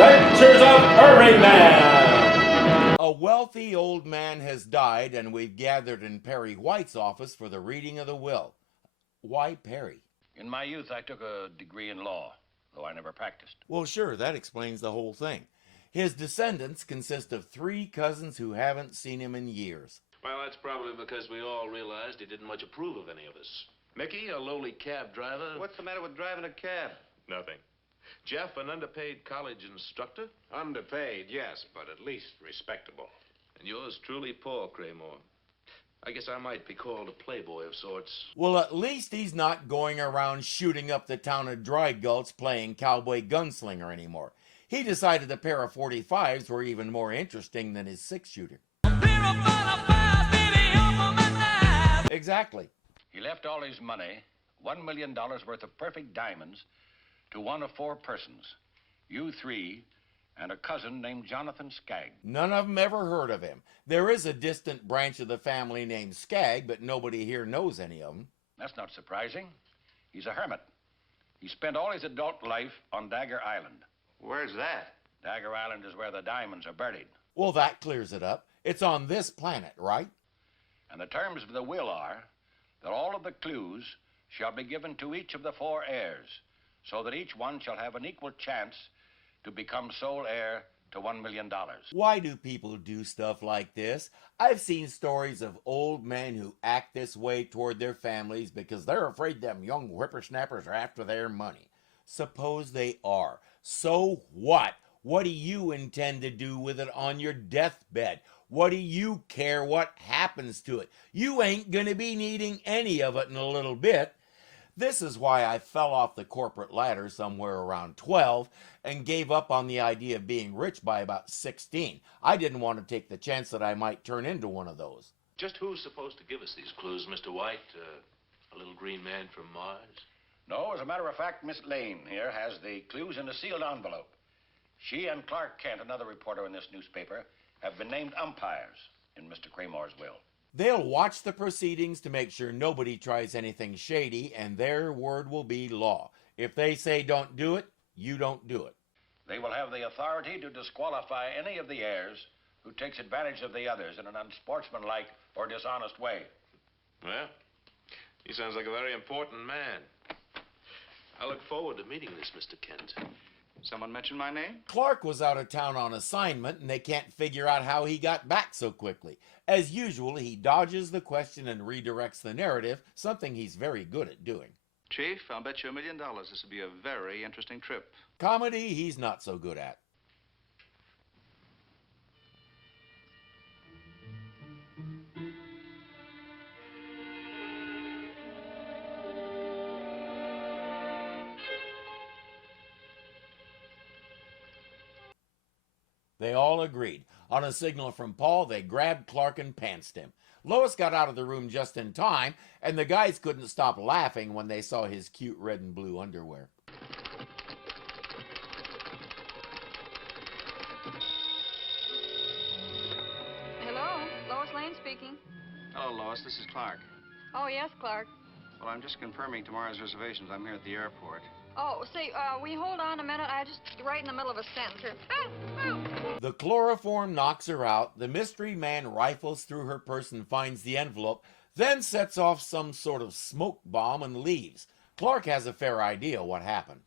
Adventures of Irvingman! A wealthy old man has died, and we've gathered in Perry White's office for the reading of the will. Why Perry? In my youth, I took a degree in law, though I never practiced. Well, sure, that explains the whole thing. His descendants consist of 3 cousins who haven't seen him in years. Well, that's probably because we all realized he didn't much approve of any of us. Mickey, a lowly cab driver. What's the matter with driving a cab? Nothing. Jeff, an underpaid college instructor. Underpaid, yes, but at least respectable. And yours truly, Paul Craymore. I guess I might be called a playboy of sorts. Well, at least he's not going around shooting up the town of Dry Gulch playing cowboy gunslinger anymore. He decided a pair of .45s were even more interesting than his 6-shooter. Exactly. He left all his money, $1 million worth of perfect diamonds, to one of 4 persons, you 3, and a cousin named Jonathan Skagg. None of them ever heard of him. There is a distant branch of the family named Skagg, but nobody here knows any of them. That's not surprising. He's a hermit. He spent all his adult life on Dagger Island. Where's that? Dagger Island is where the diamonds are buried. Well, that clears it up. It's on this planet, right? And the terms of the will are that all of the clues shall be given to each of the 4 heirs, so that each one shall have an equal chance to become sole heir to $1 million. Why do people do stuff like this? I've seen stories of old men who act this way toward their families because they're afraid them young whippersnappers are after their money. Suppose they are. So what? What do you intend to do with it on your deathbed? What do you care what happens to it? You ain't gonna be needing any of it in a little bit. This is why I fell off the corporate ladder somewhere around 12 and gave up on the idea of being rich by about 16. I didn't want to take the chance that I might turn into one of those. Just who's supposed to give us these clues, Mr. White? A little green man from Mars? No, as a matter of fact, Miss Lane here has the clues in a sealed envelope. She and Clark Kent, another reporter in this newspaper, have been named umpires in Mr. Craymore's will. They'll watch the proceedings to make sure nobody tries anything shady, and their word will be law. If they say don't do it, you don't do it. They will have the authority to disqualify any of the heirs who takes advantage of the others in an unsportsmanlike or dishonest way. Well, he sounds like a very important man. I look forward to meeting this Mr. Kent. Someone mention my name? Clark was out of town on assignment, and they can't figure out how he got back so quickly. As usual, he dodges the question and redirects the narrative, something he's very good at doing. Chief, I'll bet you $1 million this will be a very interesting trip. Comedy, he's not so good at. They all agreed. On a signal from Paul, they grabbed Clark and pantsed him. Lois got out of the room just in time, and the guys couldn't stop laughing when they saw his cute red and blue underwear. Hello, Lois Lane speaking. Hello, Lois. This is Clark. Oh, yes, Clark. Well, I'm just confirming tomorrow's reservations. I'm here at the airport. Oh, say, will you hold on a minute? I just right in the middle of a sentence here. The chloroform knocks her out. The mystery man rifles through her purse and finds the envelope, then sets off some sort of smoke bomb and leaves. Clark has a fair idea what happened.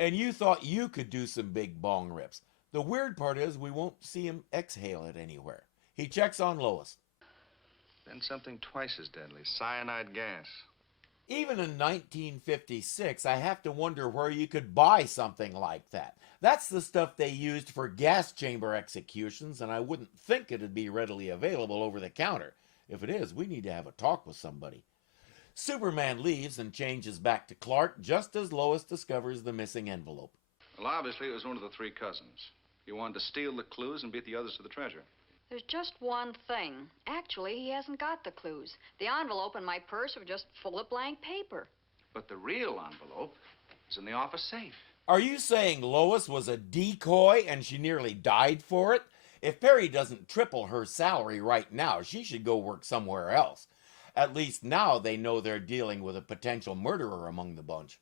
And you thought you could do some big bong rips. The weird part is we won't see him exhale it anywhere. He checks on Lois. Then something twice as deadly, cyanide gas. Even in 1956, I have to wonder where you could buy something like that. That's the stuff they used for gas chamber executions, and I wouldn't think it'd be readily available over the counter. If it is, we need to have a talk with somebody. Superman leaves and changes back to Clark just as Lois discovers the missing envelope. Well, obviously, it was one of the 3 cousins. He wanted to steal the clues and beat the others to the treasure. There's just one thing. Actually, he hasn't got the clues. The envelope and my purse are just full of blank paper. But the real envelope is in the office safe. Are you saying Lois was a decoy and she nearly died for it? If Perry doesn't triple her salary right now, she should go work somewhere else. At least now they know they're dealing with a potential murderer among the bunch.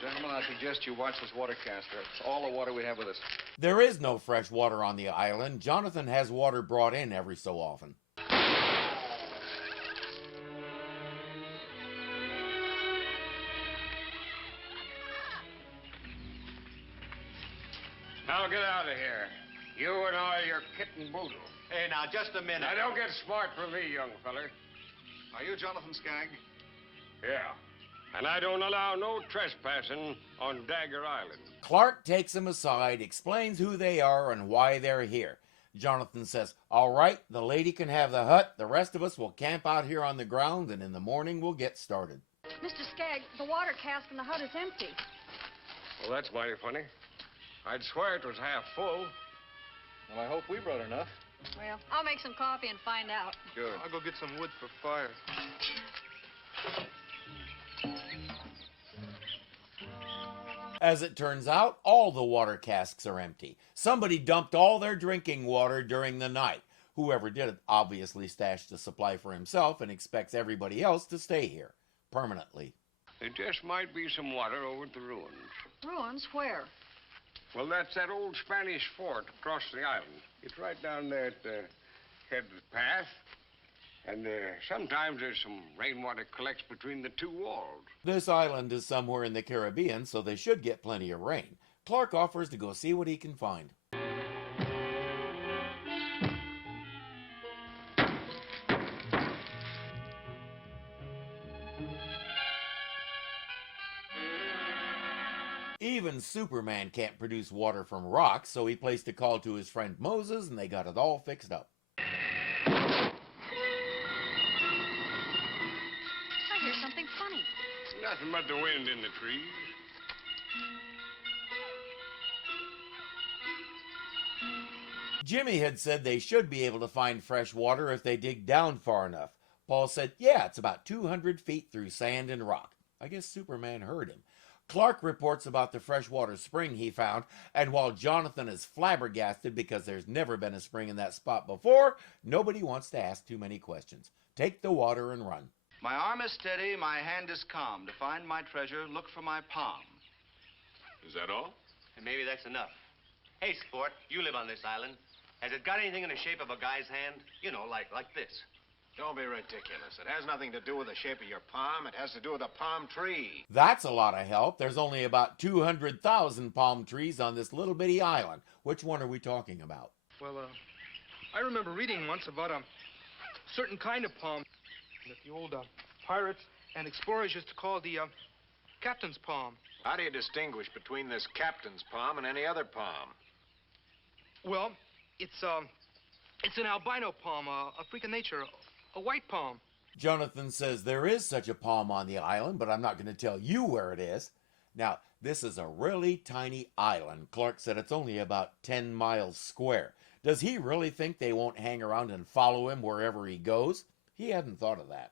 Gentlemen, I suggest you watch this Watercaster. It's all the water we have with us. There is no fresh water on the island. Jonathan has water brought in every so often. Now get out of here. You and all your kit and boodle. Hey, now, just a minute. Now, don't get smart for me, young feller. Are you Jonathan Skagg? Yeah. And I don't allow no trespassing on Dagger Island. Clark takes them aside, explains who they are and why they're here. Jonathan says, all right, the lady can have the hut. The rest of us will camp out here on the ground, and in the morning we'll get started. Mr. Skagg, the water cask in the hut is empty. Well, that's mighty funny. I'd swear it was half full. Well, I hope we brought enough. Well, I'll make some coffee and find out. Good. I'll go get some wood for fire. As it turns out, all the water casks are empty. Somebody dumped all their drinking water during the night. Whoever did it obviously stashed a supply for himself and expects everybody else to stay here permanently. There just might be some water over at the ruins. Ruins? Where? Well, that's that old Spanish fort across the island. It's right down there at the head of the path. And sometimes there's some rainwater collects between the two walls. This island is somewhere in the Caribbean, so they should get plenty of rain. Clark offers to go see what he can find. Even Superman can't produce water from rocks, so he placed a call to his friend Moses, and they got it all fixed up. I hear something funny. Nothing but the wind in the trees. Jimmy had said they should be able to find fresh water if they dig down far enough. Paul said, yeah, it's about 200 feet through sand and rock. I guess Superman heard him. Clark reports about the freshwater spring he found, and while Jonathan is flabbergasted because there's never been a spring in that spot before, nobody wants to ask too many questions. Take the water and run. My arm is steady, my hand is calm. To find my treasure, look for my palm. Is that all? And maybe that's enough. Hey, sport, you live on this island. Has it got anything in the shape of a guy's hand? You know, like this. Don't be ridiculous. It has nothing to do with the shape of your palm. It has to do with a palm tree. That's a lot of help. There's only about 200,000 palm trees on this little bitty island. Which one are we talking about? Well, I remember reading once about a certain kind of palm that the old pirates and explorers used to call the captain's palm. How do you distinguish between this captain's palm and any other palm? Well, it's an albino palm, a freak of nature, a white palm. Jonathan says there is such a palm on the island, but I'm not going to tell you where it is. Now, this is a really tiny island. Clark said it's only about 10 miles square. Does he really think they won't hang around and follow him wherever he goes? He hadn't thought of that.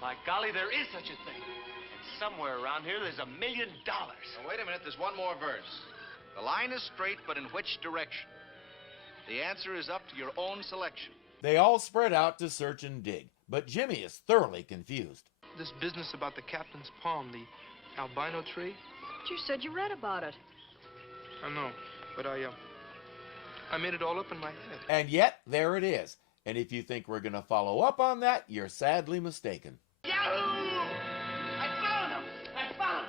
By golly, there is such a thing. And somewhere around here, there's $1 million. Now, wait a minute, there's one more verse. The line is straight, but in which direction? The answer is up to your own selection. They all spread out to search and dig, but Jimmy is thoroughly confused. This business about the captain's palm, the albino tree. You said you read about it. I know, but I made it all up in my head. And yet, there it is. And if you think we're going to follow up on that, you're sadly mistaken. Yahoo! I found him! I found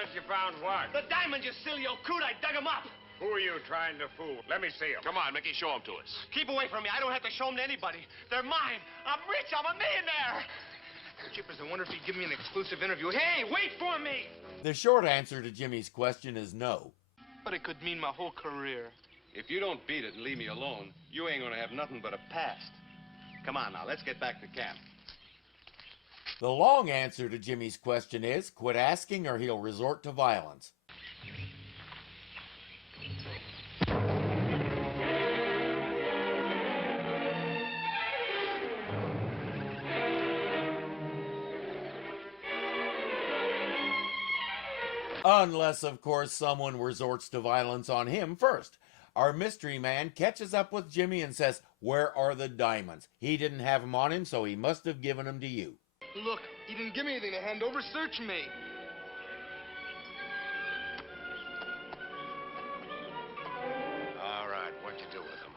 him! You found what? The diamonds, you silly old coot! I dug them up! Who are you trying to fool? Let me see them. Come on, Mickey, show them to us. Keep away from me. I don't have to show them to anybody. They're mine. I'm rich. I'm a millionaire. Chippers, I wonder if you'd give me an exclusive interview. Hey, wait for me! The short answer to Jimmy's question is no. But it could mean my whole career. If you don't beat it and leave me alone, you ain't gonna have nothing but a past. Come on now, let's get back to camp. The long answer to Jimmy's question is quit asking or he'll resort to violence. Unless, of course, someone resorts to violence on him first. Our mystery man catches up with Jimmy and says, "Where are the diamonds? He didn't have them on him, so he must have given them to you." Look, he didn't give me anything to hand over. Search me. All right, what'd you do with them?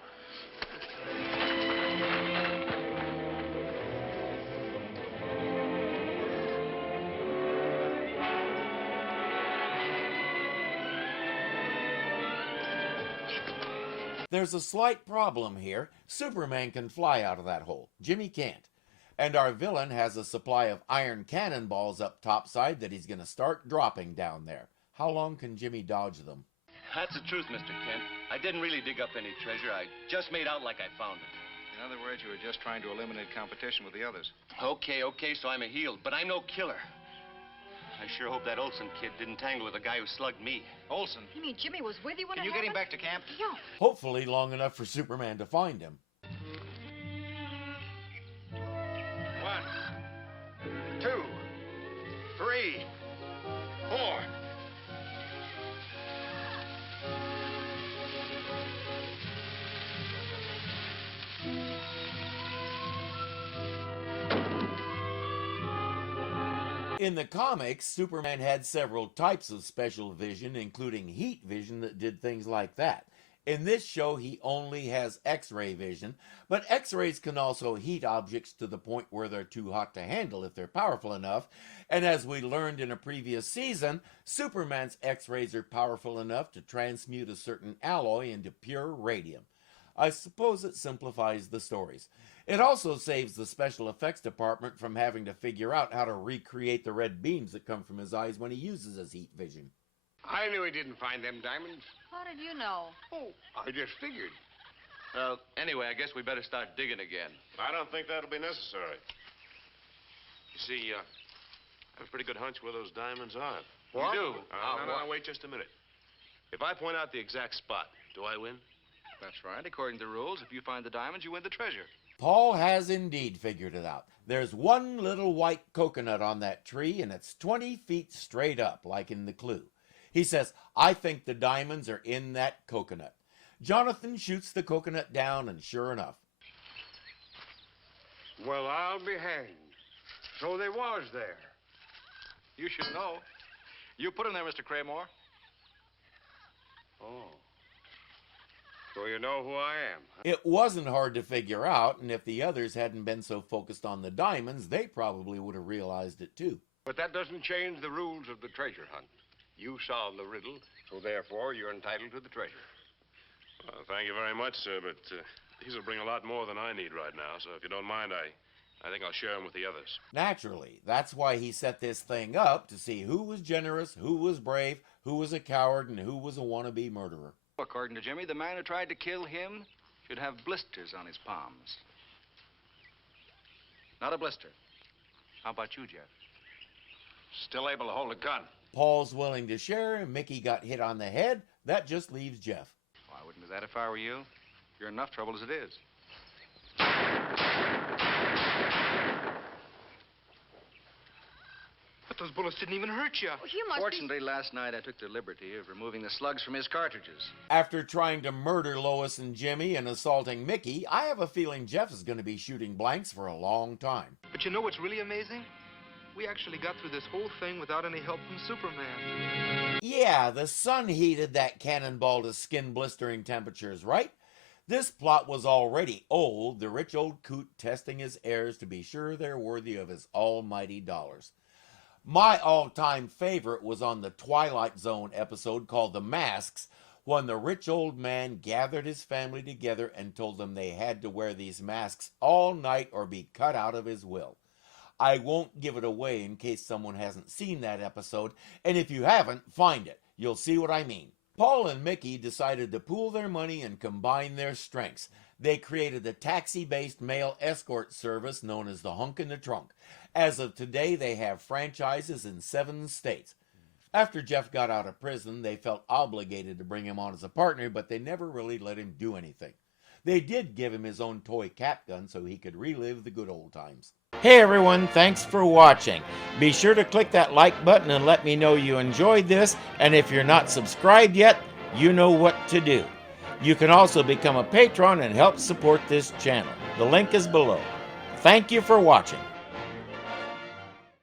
There's a slight problem here. Superman can fly out of that hole. Jimmy can't. And our villain has a supply of iron cannonballs up topside that he's going to start dropping down there. How long can Jimmy dodge them? That's the truth, Mr. Kent. I didn't really dig up any treasure. I just made out like I found it. In other words, you were just trying to eliminate competition with the others. Okay, so I'm a heel, but I'm no killer. I sure hope that Olson kid didn't tangle with the guy who slugged me. Olson, You mean Jimmy was with you when can it you get him happened? back to camp? Yeah. Hopefully long enough for Superman to find him. 1, 2, 3, 4. In the comics, Superman had several types of special vision, including heat vision that did things like that. In this show, he only has X-ray vision, but X-rays can also heat objects to the point where they're too hot to handle if they're powerful enough. And as we learned in a previous season, Superman's X-rays are powerful enough to transmute a certain alloy into pure radium. I suppose it simplifies the stories. It also saves the special effects department from having to figure out how to recreate the red beams that come from his eyes when he uses his heat vision. I knew he didn't find them diamonds. How did you know? Oh, I just figured. Well, anyway, I guess we better start digging again. I don't think that'll be necessary. You see, I have a pretty good hunch where those diamonds are. What? You do? No, wait just a minute. If I point out the exact spot, do I win? That's right. According to the rules, if you find the diamonds, you win the treasure. Paul has indeed figured it out. There's one little white coconut on that tree, and it's 20 feet straight up, like in the clue. He says, "I think the diamonds are in that coconut." Jonathan shoots the coconut down, and sure enough. Well, I'll be hanged. So they was there. You should know. You put them there, Mr. Craymore. Oh. So you know who I am. It wasn't hard to figure out, and if the others hadn't been so focused on the diamonds, they probably would have realized it too. But that doesn't change the rules of the treasure hunt. You solved the riddle, so therefore you're entitled to the treasure. Well, thank you very much, sir, but these will bring a lot more than I need right now, so if you don't mind, I think I'll share them with the others. Naturally, that's why he set this thing up, to see who was generous, who was brave, who was a coward, and who was a wannabe murderer. According to Jimmy, the man who tried to kill him should have blisters on his palms. Not a blister. How about you, Jeff? Still able to hold a gun. Paul's willing to share, and Mickey got hit on the head. That just leaves Jeff. Well, I wouldn't do that if I were you. You're in enough trouble as it is. But those bullets didn't even hurt you. Well, you must Fortunately, last night I took the liberty of removing the slugs from his cartridges. After trying to murder Lois and Jimmy and assaulting Mickey, I have a feeling Jeff is going to be shooting blanks for a long time. But you know what's really amazing? We actually got through this whole thing without any help from Superman. Yeah, the sun heated that cannonball to skin-blistering temperatures, right? This plot was already old, the rich old coot testing his heirs to be sure they're worthy of his almighty dollars. My all-time favorite was on the Twilight Zone episode called The Masks, when the rich old man gathered his family together and told them they had to wear these masks all night or be cut out of his will. I won't give it away in case someone hasn't seen that episode, and if you haven't, find it. You'll see what I mean. Paul and Mickey decided to pool their money and combine their strengths. They created a taxi-based male escort service known as the Hunk in the Trunk. As of today, they have franchises in 7 states. After Jeff got out of prison, they felt obligated to bring him on as a partner, but they never really let him do anything. They did give him his own toy cap gun so he could relive the good old times. Hey everyone, thanks for watching. Be sure to click that like button and let me know you enjoyed this, and if you're not subscribed yet, you know what to do. You can also become a patron and help support this channel. The link is below. Thank you for watching.